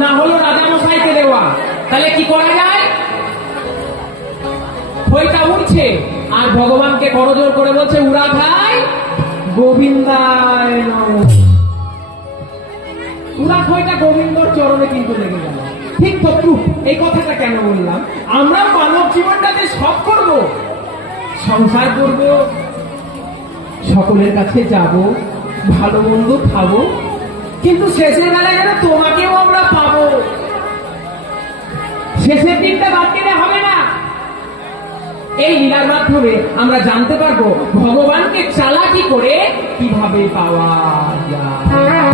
না হলো রাজামশাইকে দেওয়া। তাহলে কি করা যায়? খইটা উঠছে আর ভগবানকে করজোর করে বলছে, উড়া খাই গোবিন্দায় নমঃ। উড়া খইটা গোবিন্দর চরণে কিন্তু লেগে গেল। ঠিক তো, এই কথাটা কেন বললাম? আমরা মানব জীবনটাকে সব করব, সংসার করব, সকলের কাছে যাব, ভালো মন্দ খাবো, কিন্তু শেষের বেলায় যেন তোমাকেও আমরা পাবো। শেষের দিনটা বাদ দিলে হবে না। এই লীলার মাধ্যমে আমরা জানতে পারবো ভগবানকে চালাকি করে কিভাবে পাওয়া যায়।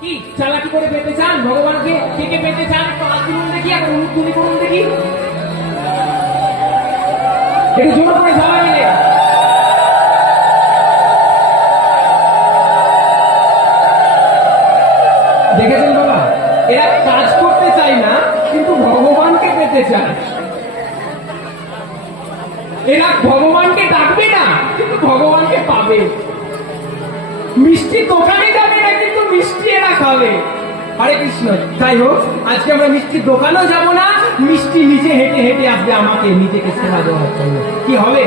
কি চালাকি করে পেতে চান ভগবানকে? কে কে পেতে চান? আসুন দেখি, আর অনুকূলি করুন দেখি, একটু জোর করে সবাই মিলে। দেখেছেন বাবা, এরা কাজ করতে চায় না কিন্তু ভগবানকে পেতে চায়। এরা ভগবানকে ডাকবে না কিন্তু ভগবানকে পাবে। মিষ্টি দোকানে যাবে না কিন্তু মিষ্টি এরা খাবে। হরে কৃষ্ণ। তাই হোক, আজকে আমরা মিষ্টির দোকানেও যাব না, মিষ্টি নিজে হেঁটে হেঁটে আসবে আমাকে নিজেকে সেবা দেওয়ার জন্য। কি হবে?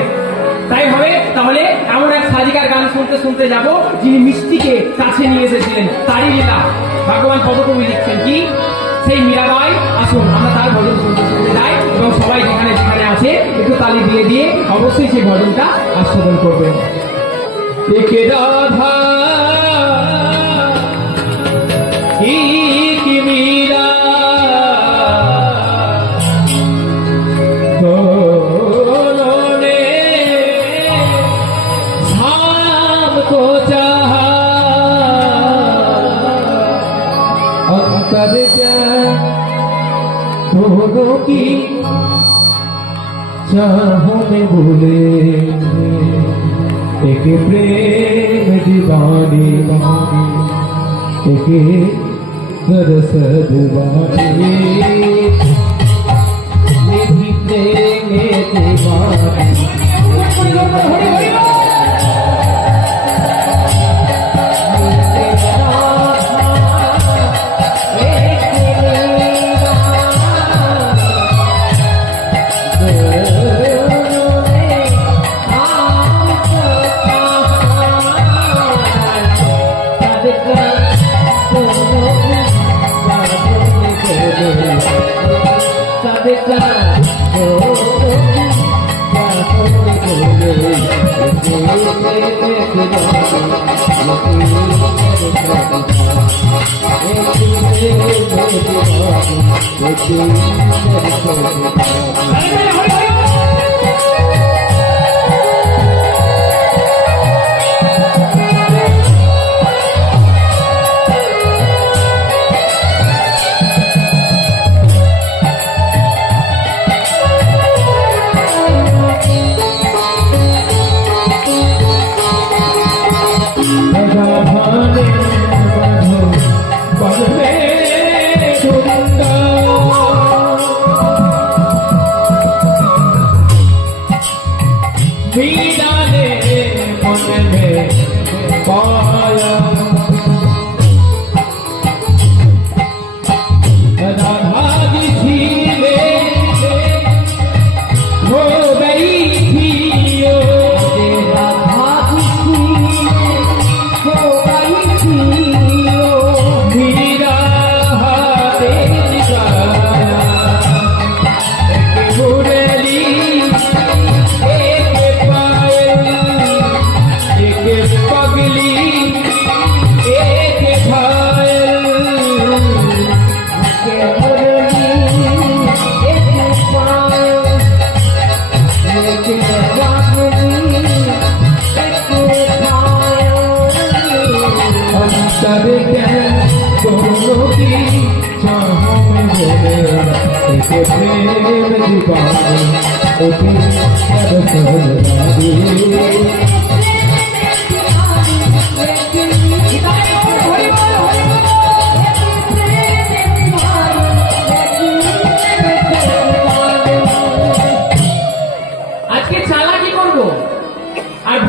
তাই হবে। তাহলে এমন এক সাধিকার গান শুনতে শুনতে যাব যিনি মিষ্টিকে কাছে নিয়ে এসেছিলেন, তারই লীলা ভগবান পদকবি লিখছেন। কি সেই মীরাবাই। আসুন আমরা তার ভজন শুনতে শুনতে যাই এবং সবাই যেখানে যেখানে আছে একটু তালি দিয়ে দিয়ে অবশ্যই সেই ভজনটা আস্বাদন করবেন। একে রাধা কি মীরা নে শাম কো চাহা अंतर क्या दोनों की चाहों में भूले, एक प्रेम दीवानी एक रस दीवानी, ये भी प्रेम दीवानी।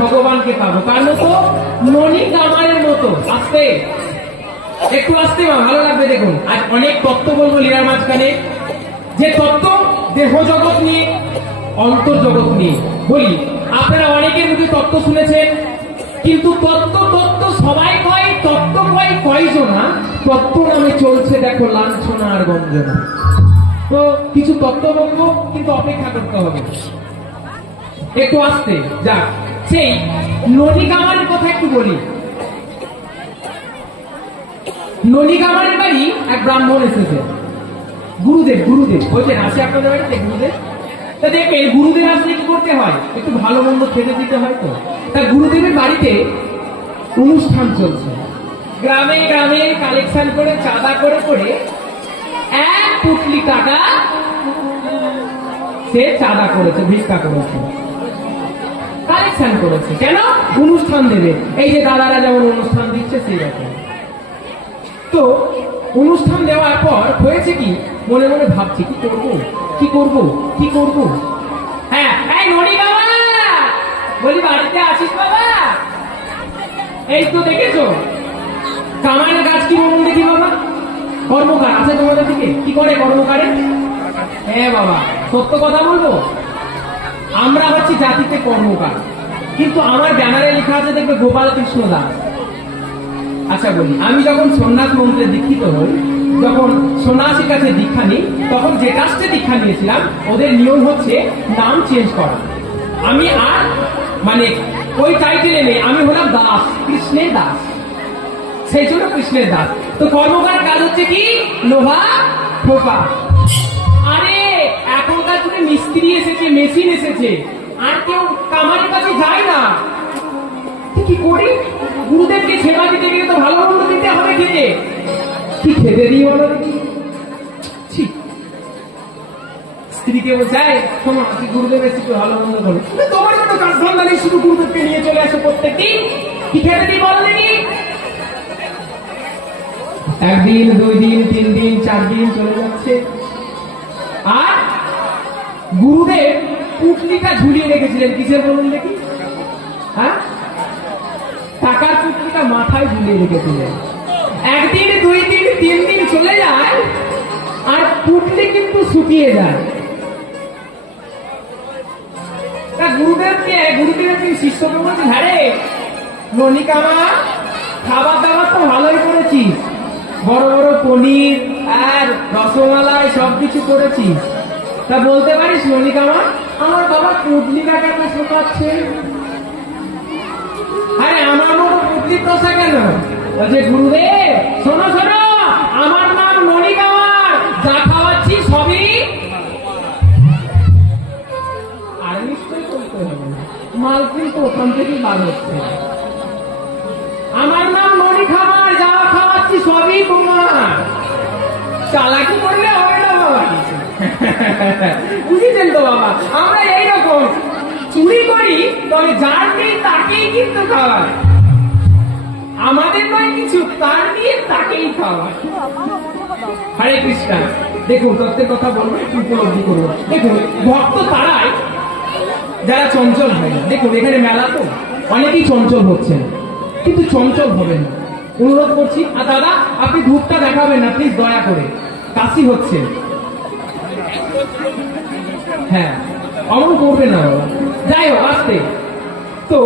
ভগবানকে পাবো কার মতো? ননী কামারের মতো। আস্তে একটু আসতে মা, ভালো লাগবে। দেখুন আজ অনেক তত্ত্ব বলবো লীলার মাঝখানে, যে তত্ত্ব দেহ জগৎ নিয়ে, অন্তর জগৎ নিয়ে বলি। আপনারা অনেকের মুখে তত্ত্ব শুনেছেন, কিন্তু তত্ত্ব তত্ত্ব সবাই কয়, তত্ত্ব কয় কয়জনা, তত্ত্ব নামে চলছে দেখো লাঞ্ছনা আর গঞ্জনা। তো কিছু তত্ত্ব বলবো, কিন্তু অপেক্ষা করতে হবে, একটু আসতে যাক। সেই নলিকামারের কথা একটু বলি। নলিকামারের বাড়ি এক ব্রাহ্মণ এসেছে। গুরুদেব, গুরুদেব বলছেন আসে আপনাদের বাড়িতে গুরুদেব। তা দেখবেন গুরুদেব আসলে কি করতে হয়, একটু ভালো মন্দ খেতে দিতে হয়। তো তা গুরুদেবের বাড়িতে অনুষ্ঠান চলছে, গ্রামে গ্রামে কালেকশন করে চাঁদা করে করে 1 পুটলি টাকা সে চাঁদা করেছে, ভিক্ষা করেছে, কালেকশন করেছে। কেন? অনুষ্ঠান দেবে। এই যে দাদারা যেমন অনুষ্ঠান দিচ্ছে সেই রকম। তো অনুষ্ঠান দেওয়ার পর হয়েছে কি, মনে মনে ভাবছি কি করব, কি করব, কি করব। হ্যাঁ, এই ননি বাবা, বলি বাড়িতে আছিস বাবা? এই তো দেখেছো কামারের গাছ কি বলুন দেখি বাবা? কর্মকার আছে তোমাদের দিকে? কি করে কর্মকারে? হ্যাঁ বাবা, সত্য কথা বলবো, আমরা হচ্ছি জাতিতে কর্মকার, কিন্তু আমার ব্যানারে লেখা আছে দেখবে গোপাল কৃষ্ণ দাস। আচ্ছা বলি, আমি যখন সন্ন্যাস মন্ত্রে দীক্ষিত হই, যখন সন্ন্যাসীর কাছে দীক্ষা নিই, তখন যে কাস্টে দীক্ষা নিয়েছিলাম ওদের নিয়ম হচ্ছে নাম চেঞ্জ করা। আমি আর মানে ওই টাইটেলে নেই, আমি হলাম দাস, কৃষ্ণের দাস, সেই জন্য কৃষ্ণের দাস। তো কর্মকারের কাজ হচ্ছে কি, লোহা ঠোকা। আরে এখনকার যুগে মিস্ত্রি এসেছে, মেশিন এসেছে, আর কেউ কামারের কাছে যায় না। কি করি, গুরুদেবকে সেবা দিতে গেলে তো ভালো মন্দ দিতে হবে খেতে, কি খেতে দিই বলো দেখি। স্ত্রীকে বোঝায়, শোনো তুই গুরুদেবের একটু ভালো মন্দ করো, তোমার মতো কাজ ধান্দা নেই, শুধু গুরুদেবকে নিয়ে চলে আসো প্রত্যেকদিন, কি খেতে দিই বলো দেখি। 1 দিন 2 দিন 3 দিন 4 দিন চলে যাচ্ছে, আর গুরুদেব পুটলিটা ঝুলিয়ে রেখেছিলেন কিসের বলুন দেখি? হ্যাঁ, টাকার পুটলিটা মাথায় ঝুলিয়ে রেখেছিলেন। 1 দিন 2 দিন 3 দিন চলে যায়, আর পুটলি কিন্তু শুকিয়ে যায়। তা গুরুদেবকে শিষ্যকে বলছে, হ্যাঁ রে ননিকামা, খাবার দাবার তো ভালোই করেছিস, বড় বড় পনির আর রসমালাই সবকিছু করেছিস, তা বলতে পারিস ননিকামা আমার বাবা পুটলিটা কেন শুকাচ্ছে? আরে আমার মতো পুটলির দশা কেন? বলছে গুরুদেব শোনো শোনো, আমার নাম ননিকামার, যা খাওয়াচ্ছি সবই আর নিশ্চয়ই করতে হবে, মাল কিন্তু ওখান থেকেই বার হচ্ছে। আমার নাম ননি খামার, যা খাওয়াচ্ছি সবই তোমার, চালাকি করলে হবে না বাবা। বুঝেছেন তো বাবা, আমরা এইরকম চুরি করি, তবে যার নেই তাকেই কিন্তু খাওয়ায়, আমাদের নয় কিছু, তার নিয়ে তাকেই খাওয়ায়। হরে কৃষ্ণ। দেখুন তত্ত্বের কথা বলবো, একটু উপলব্ধি করবো। দেখুন ভক্ত তারাই যারা চঞ্চল হয় না। দেখুন এখানে মেলা তো অনেকেই চঞ্চল হচ্ছেন, কিন্তু চঞ্চল হবেন না, অনুরোধ করছি। আর দাদা আপনি ধূপটা দেখাবেন না প্লিজ, দয়া করে, কাশি হচ্ছে। হ্যাঁ, অমন করবে না বাবা। যাই হোক আসতে, তো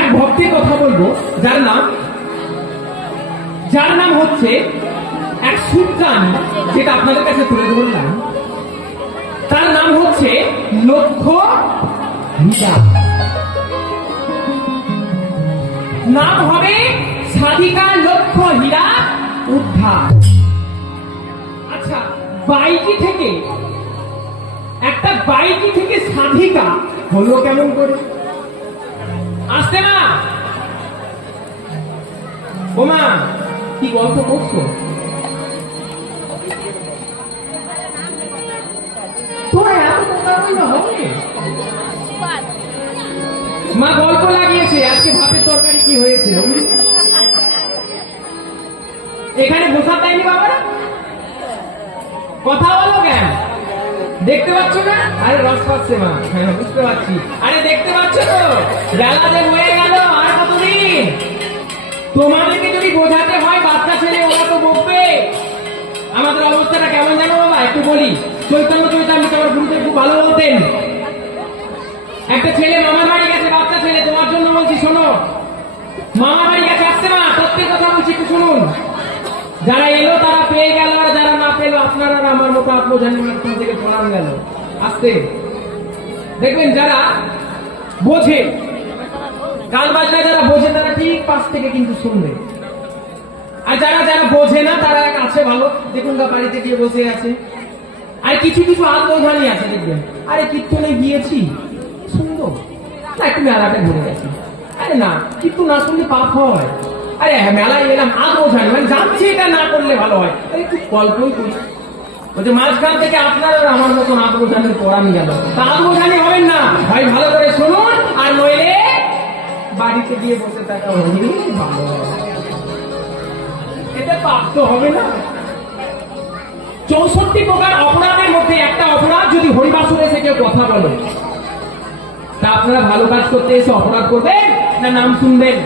এক ভক্তের কথা বলবো, যার নাম হচ্ছে এক সুলতান, যেটা আপনাদের কাছে তুলে ধরলাম, তার নাম হচ্ছে লক্ষ্য হীরা, নাম হবে সাধিকা লক্ষ্য হীরা উদ্ধার। আচ্ছা, একটা বাইকি থেকে সাধিকা হলো কেমন করে? আসতে না ওমা, কি গল্প করছো? মা গল্প লাগিয়েছে আজকে ভাতের তরকারি কি হয়েছে, এখানে বসার দেয়নি বাবা, কথা বলো কেন? দেখতে পাচ্ছ না? আরে রস পাচ্ছে মা, হ্যাঁ বুঝতে পারছি। আরে দেখতে পাচ্ছ তো বেলা যে হয়ে গেল, আর কতদিন? তোমাদেরকে যদি বোঝাতে হয় বাচ্চা ছেলে ওরা তো বকবে। আমাদের অবস্থাটা কেমন জানো বাবা, একটু বলি। চৈতন্য চৈতামৃত আমার গুরুদেব খুব ভালো বলতেন। একটা ছেলে মামার বাড়ি গেছে, বাচ্চা ছেলে, তোমার জন্য বলছি শোনো। মামার বাড়ি গেছে, আসছে না, সত্যি কথা বলছি, একটু শুনুন। যারা এলো তারা পেয়ে গেল, আর যারা না পেলো আপনারা আমার মতো আত্মজানি থেকে পড়ান গেল। আসতে দেখবেন যারা বোঝে, গান বাজনা যারা বোঝে তারা ঠিক পাশ থেকে কিন্তু শুনবে। আর যারা যারা বোঝে না তারা আছে ভালো, দেখুন গা বাড়িতে গিয়ে বসে আছে। আর কিছু কিছু আত্মধানী আছে দেখবেন, আরে কীর্তনে গিয়েছি সুন্দর না, একটু মেলাটা ঘুরে গেছি। আরে না, কীর্তন না শুনলে পাপ হয়। আরে মেলায় এলাম, আত্মধানী মানে যাচ্ছি, এটা না করলে ভালো হয়, একটু গল্পই করি। বলছে মাঝখান থেকে আপনারা আমার মতন আত্মধানী পড়ান গেল, তা আত্মধানী হবেন না ভাই, ভালো করে শুনুন। আর নইলে বাড়িতে গিয়ে বসে থাকা হলে ভালো হবে, এটা পাপ তো হবে না। 64 প্রকার অপরাধের মধ্যে একটা অপরাধ, যদি হরিবাসরে এসে কেউ কথা বলে, তা আপনারা ভালো কাজ করতে এসে অপরাধ করবেন না নাম শুনবেন?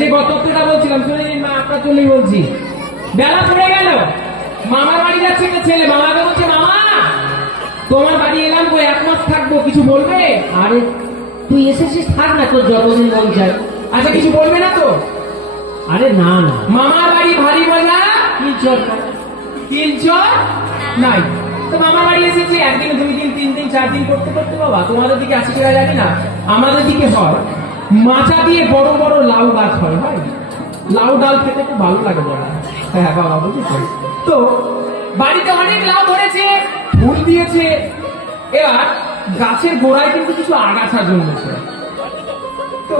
যে গতটা বলছিলাম শুনে নিন, মা আপনার জন্যই বলছি। বেলা পড়ে গেল, মামার বাড়ি যাচ্ছে একটা ছেলে, মামাকে বলছে মামা তোমার বাড়ি এলাম, গো 1 মাস থাকবো, কিছু বলবে? আরে তুই এসেছিস, থাক না, তোর যতদিন মন চায়। আচ্ছা কিছু বলবে না তো? আরে না না, মামার বাড়ি ভারী মজা, কি চল তিল চর নাই। তো মামার বাড়ি এসেছি, 1 দিন 2 দিন 3 দিন 4 দিন করতে করতে বাবা, তোমাদের দিকে আসি কিনা জানি না, আমাদের দিকে হয় মাচা দিয়ে বড় বড় লাউ গাছ হয়, হয় লাউ ডাল খেতে খুব ভালো লাগে বড়। হ্যাঁ বাবা বুঝেছো তো, বাড়িতে অনেক লাউ ধরেছে, ফুল দিয়েছে। এবার গাছের গোড়ায় কিন্তু কিছু আগাছা জন্মেছে। তো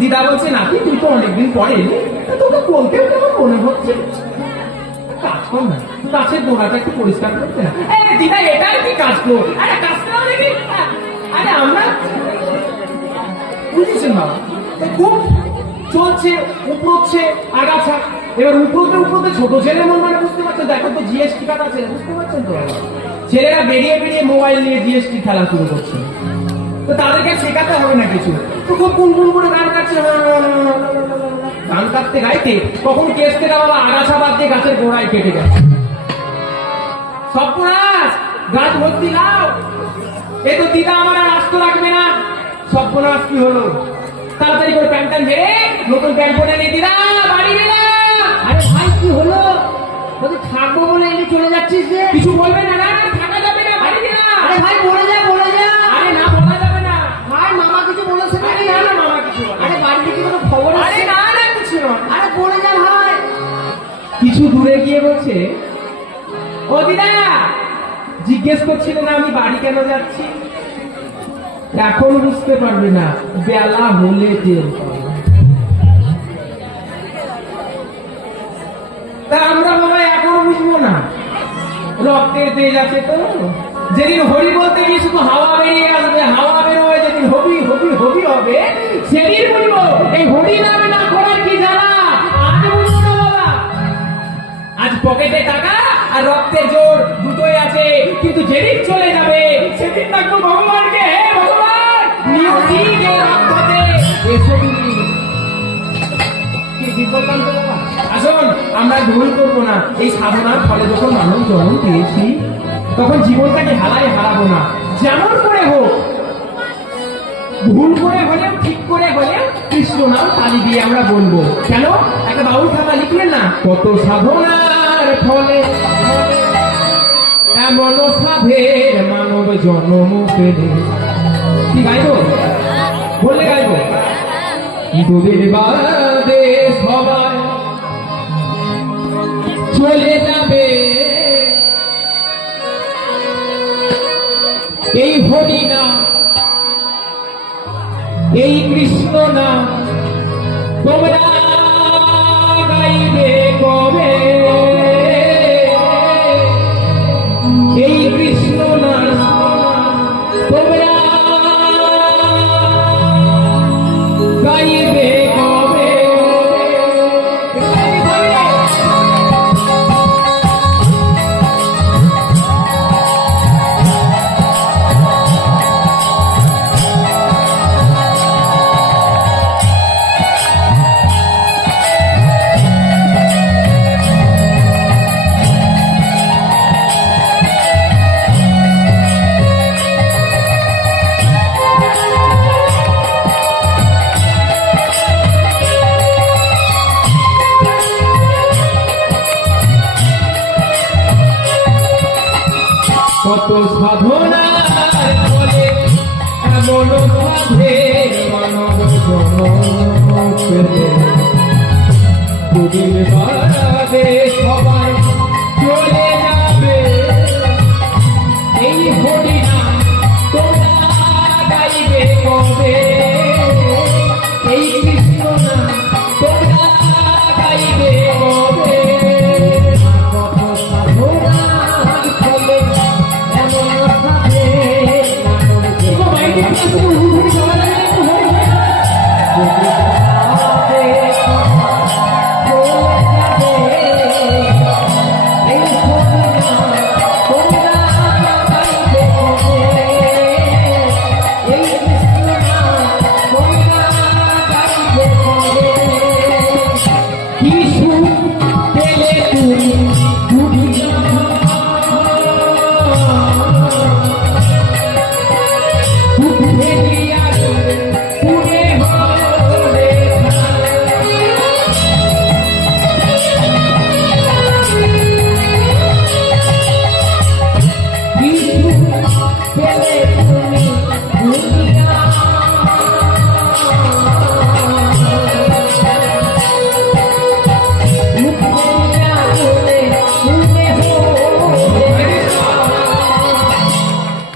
দিদা বলছে নাকি তুই তো অনেকদিন পরে এলি, তোকে বলতেও কেমন মনে হচ্ছে, কাজ কর না, গাছের গোড়াটা একটু পরিষ্কার করতে না। দিদা এটাই কি কাজ কর, আরে কাজ করা দেখি। আরে আমরা বুঝেছেন বাবা, খুব চলছে, উপরোচ্ছে আগাছা। এবার উপরোতে উপরোতে ছোট ছেলে মন মানে বুঝতে পারছেন, দেখো তো জিএসটি কাটা আছে, বুঝতে পারছেন তো? ছেলেরা বেরিয়ে বেরিয়ে মোবাইল নিয়ে জিএসটি খেলা শুরু করছে, তো তাদেরকে শেখাতে হবে না কিছু। তো খুব গুনগুন করে গান কাটছে, গান কাটতে গাইতে কখন কেস থেকে বাবা আগাছা বাদ দিয়ে গাছের গোড়ায় কেটে যাচ্ছে। সর্বনাশ, গাছ ভর্তি লাও, এ তো দিদা আমার আর আস্ত রাখবে না। সর্বনাশ কি হলো, তাড়াতাড়ি করে প্যান্ট ট্যান্ট ধরে নতুন প্যান্ট পরে নিয়ে দিদা বাড়ি গেলাম। আরে ভাই কি হলো, তোকে থাকবো বলে এনে চলে যাচ্ছিস যে? কিছু বলবে না, না না থাকা যাবে না, বাড়ি গেলাম। আরে ভাই বলে যা, বলে যা। আরে না বলা যাবে না ভাই মামা কিছু বলেছে আরে নাকি? না না মামা কিছু বলে না। আরে বাড়ি থেকে কোনো খবর আরে আছে? না না কিছু না। আরে বলে যা ভাই। কিছু দূরে গিয়ে বলছে ও দিদা জিজ্ঞেস করছিল না আমি বাড়ি কেন যাচ্ছি, এখন বুঝতে পারবে না, বেলা হলে টের পাবে। তা আমরা বাবা এখনো বুঝবো না, রক্তের তেজ আছে তো। যেদিন হরি বলতে গিয়ে শুধু হাওয়া বেরিয়ে আসবে, হাওয়া বেরোবে, যেদিন হবি হবি হবি হবে সেদিন বুঝবো এই হরি নামে না করার কি জ্বালা। আজ বুঝবো না বাবা, আজ পকেটে টাকা আর রক্তের জোর দুটোই আছে, কিন্তু যেদিন চলে যাবে সেদিন ডাকবো ভগবানকে, হে ভগবান নিয়তিকে রক্ষতে এসো তুমি। কি ঠিক বললাম তো বাবা? আসুন আমরা ভুল করবো না, এই সাধনার ফলে যখন মানুষ জন্ম পেয়েছি তখন জীবনটাকে হারায় হারাবো না, যেমন করে হোক, ভুল করে হলেও ঠিক করে হলেও কৃষ্ণ নাম তালি দিয়ে আমরা বলবো। কেন একটা বাউল খাতা লিখলেন না, কত সাধনার ফলে এমন সাধের মানব জন্ম পেলে। কি গাইবো, বললে গাইবো, দুদিন বাদে সবাই চলে যাবে, এই হরি নাম এই কৃষ্ণ নাম তোমরা গাইবে কবে, এই কৃষ্ণ নাম তোমরা গাইবে কবে। সাধনার ফলে এমন ভাবে মানব জন্ম পেলে দুদিন বাদে সবাই চলে যাবে এই হরিনাম তোমরা গাইবে কবে এই কৃষ্ণ নাম তোমরা গাইবে কবে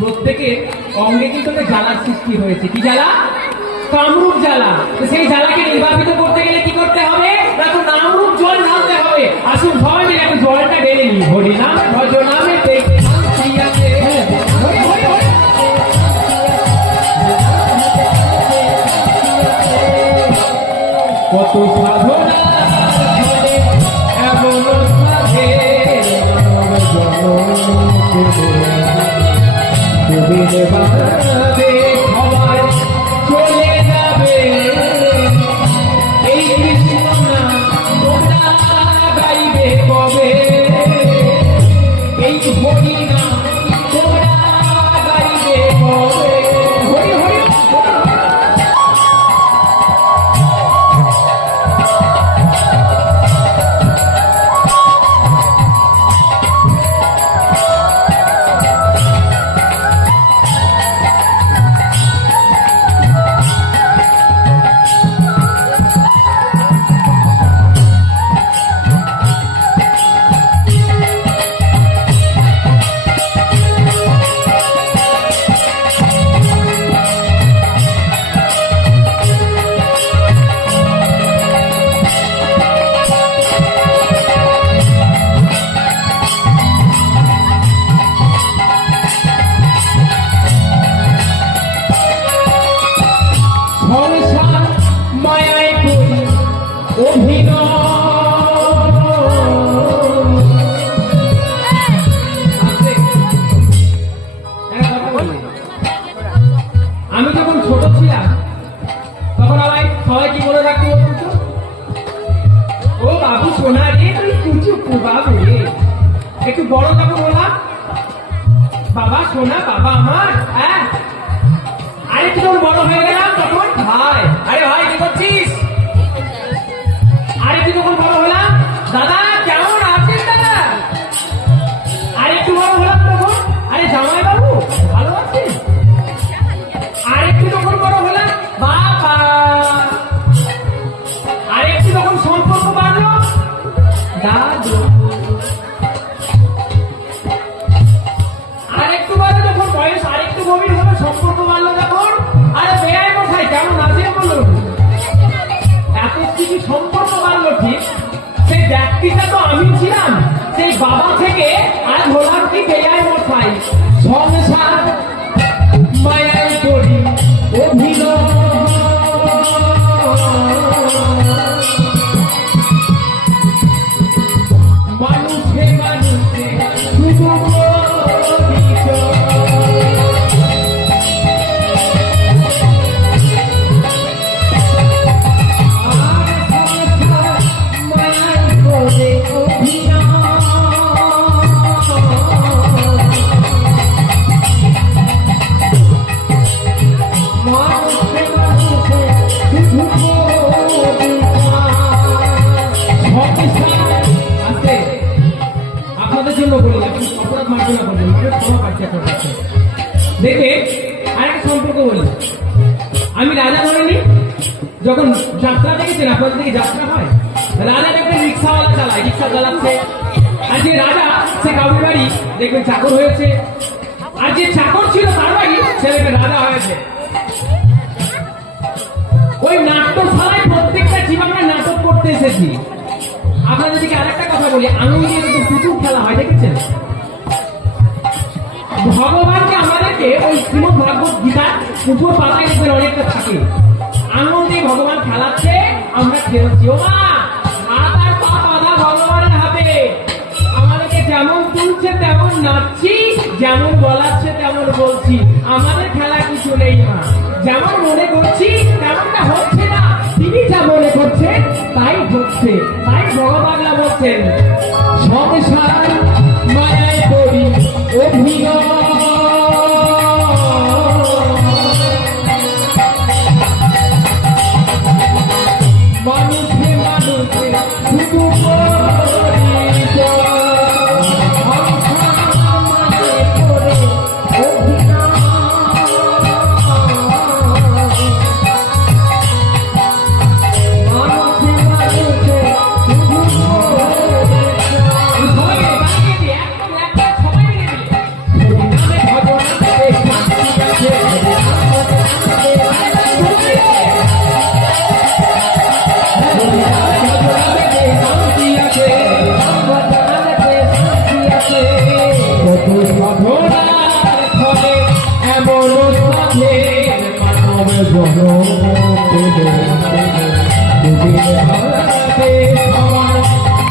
প্রত্যেকের অঙ্গে কিন্তু একটা জ্বালার সৃষ্টি হয়েছে। কি জ্বালা? কামরূপ জ্বালা। তো সেই জ্বালাকে নির্বাপিত করতে গেলে কি করতে হবে? না তো নামরূপ জল ঢালতে হবে। আসুন সবাই মিলে একটু জলটা ঢেলে নিই। হরি নাম ভজ নামে কত সাধনা এমন সাধে দুদিন বাদে সবাই চলে যাবে এই কৃষ্ণ নাম তোমরা গাইবে কবে এই হরি নাম তোমরা গাইবে কবে হরি হরি মায়ায় করি অভিনয় আমি যখন ছোট ছিলাম তখন আমার সবাই কি বলে রাখতে বলতো, ও বাবু সোনা রে তুই কুচু বাবু রে। একটু বড় যখন হলাম, বাবা সোনা বাবা আমার, হ্যাঁ। আরেকটু যখন বড় হয়ে গেলাম তখন ভাই, আরে ভাই কি করছিস। আরেকটু যখন বড় হলাম, দাদা কেমন আছেন দাদা। আরেকটু বড় হলাম তখন, আরে জামাই বাবু ভালো আছেন। আরেকটু যখন বড় হলাম, বাবা। আরেকটু যখন সম্পর্ক বাড়লো, দাদু। আরেকটু বাড়লো যখন বয়স আরেকটু গভীর হলো, সম্পর্ক বাড়লো যখন, আরে বেয়াই মশাই কেমন আছেন বললো। এত কিছু সম্পর্ক বাড়লো ঠিক, সেই ব্যক্তিটা তো আমি ছিলাম। সেই বাবা থেকে আজ হলাম কি বেয়াই মশাই। সংসার মায়ায় করি অভিনয় মানুষে মানুষে শুধু মায়ায় করে অভিনয় রাজা ধরেনি যখন যাত্রা দেখেছেন আপনাদের দিকে যাত্রা হয় রাজা দেখবেন রিক্সাওয়ালা চালায় রিক্সা চালাচ্ছে আর যে রাজা সে কাউরি বাড়ি দেখবেন চাকর হয়েছে আর যে চাকর ছিল তার বাড়ি সে দেখবেন রাজা হয়েছে ওই নাট্যশালায় প্রত্যেকটা জীব আমরা নাটক করতে এসেছি আপনাদের দিকে আরেকটা কথা বলি আঙুল দিয়ে কিন্তু পুতুল খেলা হয় দেখেছেন ভগবানকে আমাদেরকে ওই শ্রীমদ ভাগবত গীতার উপর পাতায় দেখবেন অনেকটা থাকে আঙুল দিয়ে ভগবান খেলাচ্ছে আমরা খেলছি ও মা হাত আর পা বাঁধা ভগবানের হাতে আমাদেরকে যেমন তুলছে তেমন নাচছি যেমন বলাচ্ছে তেমন বলছি আমাদের খেলা কিছু নেই মা যেমন মনে করছি তেমনটা হচ্ছে না তিনি যা মনে করছেন তাই হচ্ছে তাই ভগবানরা বলছেন সংসার মায়ায় করি অভিনয় মানুষে মানুষে শুধু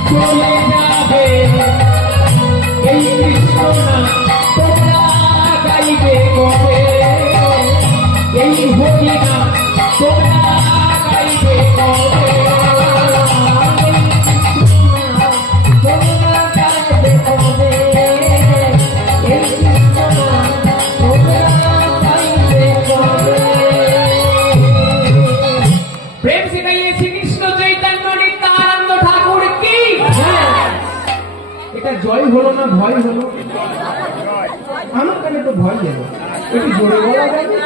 চলে যাবে এই কৃষ্ণ তোমরা গাইবে কবে এই হরি না তোমরা গাইবে কবে তোমরা গাইবে কবে এই কৃষ্ণ তোমরা গাইবে কবে প্রেম से कहिए श्री कृष्ण चैतन्य नित्यानंद ठाकुर की এটা জয় হলো না ভয় হলো আমার কানে তো ভয় এলো একটু জোরে বলা যায় কি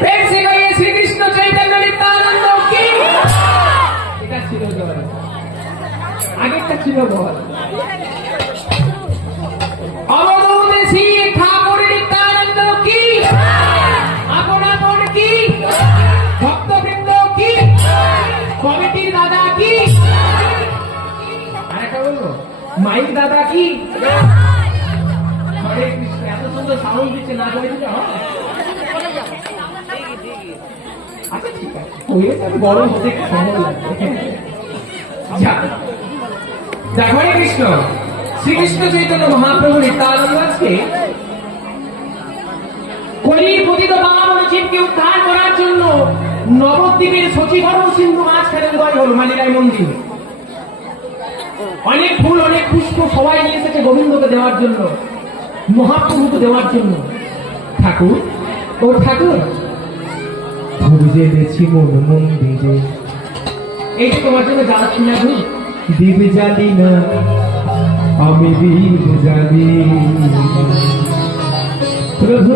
প্রেম से कहिए श्री कृष्ण चैतन्य नित्यानंद की এটা ছিল জয় আগেরটা ছিল ভয় অবধূদেশী ঠাকুর নিত্যানন্দ কি আপন আপন কি ভক্তবৃন্দ কি কমিটির দাদা কি আরেকটা বলবো মাইক দাদা কি হরে কৃষ্ণ এত সুন্দর সাউন্ড দিচ্ছে না করে দিতে হয় আচ্ছা ঠিক আছে ওই বড় হতে সময় লাগবে হরে কৃষ্ণ শ্রীকৃষ্ণ চৈতন্য মহাপ্রভু নিত্যানন্দ আজকে কলির পতিত পাবন জীবকে উদ্ধার করার জন্য নবদ্বীপের শচীকরণ সিন্ধু মাঝখানে উদয় হল মালিরায় মন্দির অনেক ফুল অনেক পুষ্প সবাই নিয়ে এসেছে গোবিন্দকে দেওয়ার জন্য মহাপ্রভুকে দেওয়ার জন্য ঠাকুর ও ঠাকুর খুঁজে পেয়েছি মন মন্দিরে এই যে তোমার জন্য জ্বালাচ্ছি না গো দীপ জ্বালি না আমি দীপ জ্বালি প্রভু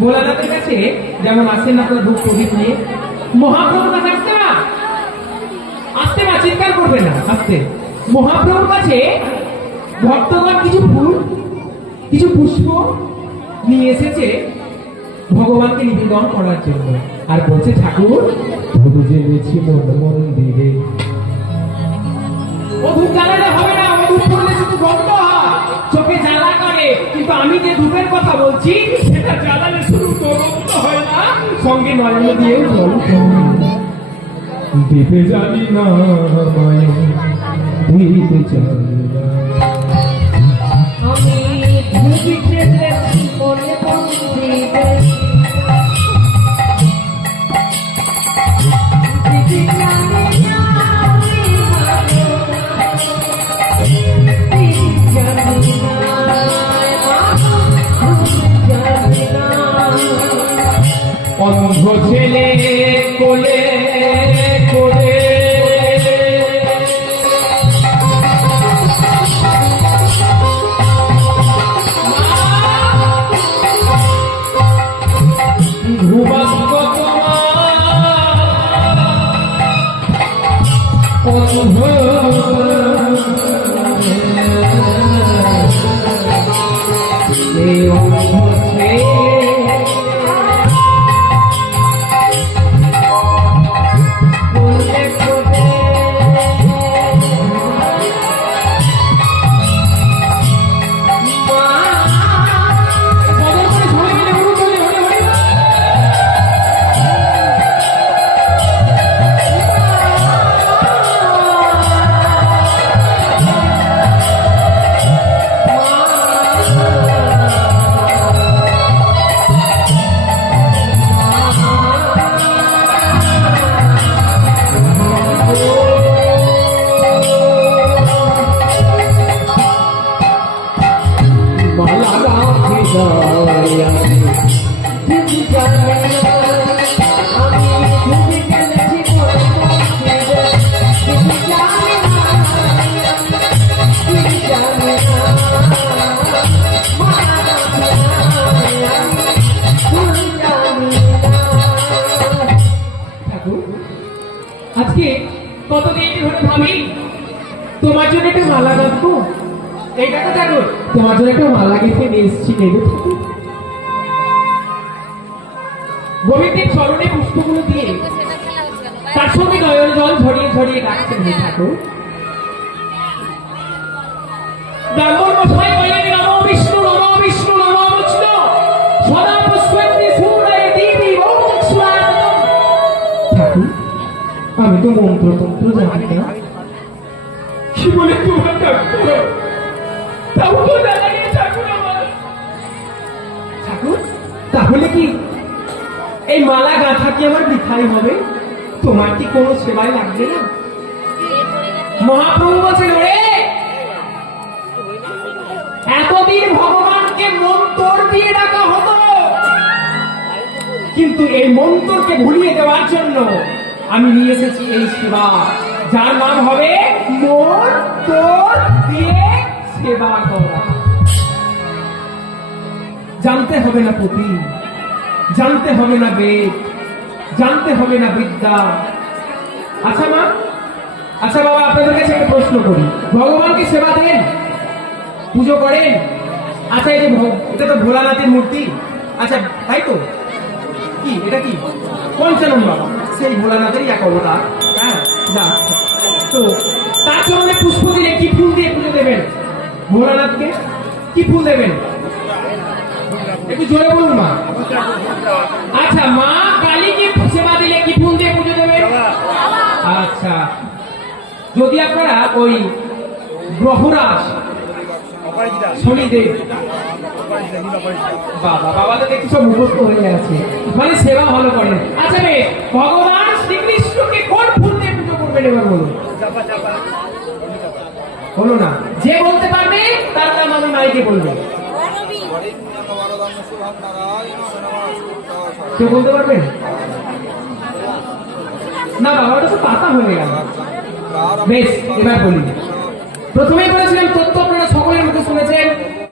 ভোলানাথের কাছে যেমন আসেন আপনার ধূপ প্রদীপ নিয়ে মহাপ্রভুর কাছে আসতে না আসতে না চিৎকার করবে না আসতে মহাপ্রভুর কাছে ভক্তগণ কিছু ফুল কিছু পুষ্প নিয়ে এসেছে ভগবানকে নিবেদন করার জন্য আর বলছে ঠাকুর ধূপ জ্বেলেছি মন মন্দিরে ও ধূপ জ্বালালে হবে না ও ধূপ করলে শুধু গন্ধ হয় চোখে জ্বালা করে কিন্তু আমি যে ধূপের কথা বলছি সেটা জ্বালালে শুধু গন্ধ হয় না সঙ্গে নয়ন দিয়েও জল দীপে জ্বালি না মায়া দীপে জ্বালি না আমি ধূপ জ্বেলেছি মনে মন্দিরে অন্ধ ছেলে কোলে করে মা আজকে কতদিন ধরে ভাবি তোমার জন্য একটা মালা গাঁথবো। এইটা তো দেখো তোমার জন্য একটা মালা গেঁথে নিয়ে এসেছি, নেবে গোবিন্দের চরণে পুষ্পগুলো দিয়ে তার সঙ্গে নয়ন জল ঝরিয়ে ঝরিয়ে ডাকছেন হে ঠাকুর। ব্রাহ্মণ মশাই বলেন নম বিষ্ণু নম বিষ্ণু নম বিষ্ণু সদা পুষ্পন্তি সূর্যায় দেবী ওম স্বাহা। ঠাকুর আমি তো মন্ত্রতন্ত্র জানি না, কি বলে তোমার ঠাকুর তাও তো জানা নেই ঠাকুর আমার। ঠাকুর তাহলে কি এই মালা গাঁথা কি আমার বৃথাই হবে? তোমার কি কোনো সেবায় লাগবে না? মহাপ্রভু বলছেন ওরে এতদিন ভগবানকে মন্তর দিয়ে ডাকা হতো, কিন্তু এই মন্তরকে ভুলিয়ে দেওয়ার জন্য আমি নিয়ে এসেছি এই সেবা, যার নাম হবে মন্তর দিয়ে সেবা করা। জানতে হবে না পুঁথি, জানতে হবে না বেদ, জানতে হবে না বিদ্যা। আচ্ছা মা, আচ্ছা বাবা, আপনাদের কাছে একটা প্রশ্ন করি, ভগবানকে সেবা দেন, পুজো করেন? আচ্ছা এই যে এটা তো ভোলানাথের মূর্তি, আচ্ছা তাই তো, কি এটা কি পঞ্চানন বাবা, সেই ভোলানাথেরই এক অবতার। হ্যাঁ যা, তো তার চরণে পুষ্প দিলে কি ফুল দিয়ে পুজো দেবেন? ভোলানাথকে কি ফুল দেবেন? একটু জোরে বলুন মা। আচ্ছা মা কালীকে সেবা দিলে কি ফুল দিয়ে পুজো দেবেন? আচ্ছা, যদি আপনারা ওই গ্রহরাজ শনিদেব, বাবা বাবা তো দেখছি সব মুখস্থ হয়ে আছে, মানে সেবা ভালো করেন। আচ্ছা বেশ, ভগবান শ্রীকৃষ্ণকে কোন ফুল দিয়ে পুজো করবেন এবার বলুন? হলো না, যে বলতে পারবে তার নাম আমি মাইকে বলবো। কেউ বলতে পারবেন না? বাবা ওটা তো পাতা হয়ে গেল। বেশ এবার বলি, প্রথমেই বলেছিলাম তত্ত্ব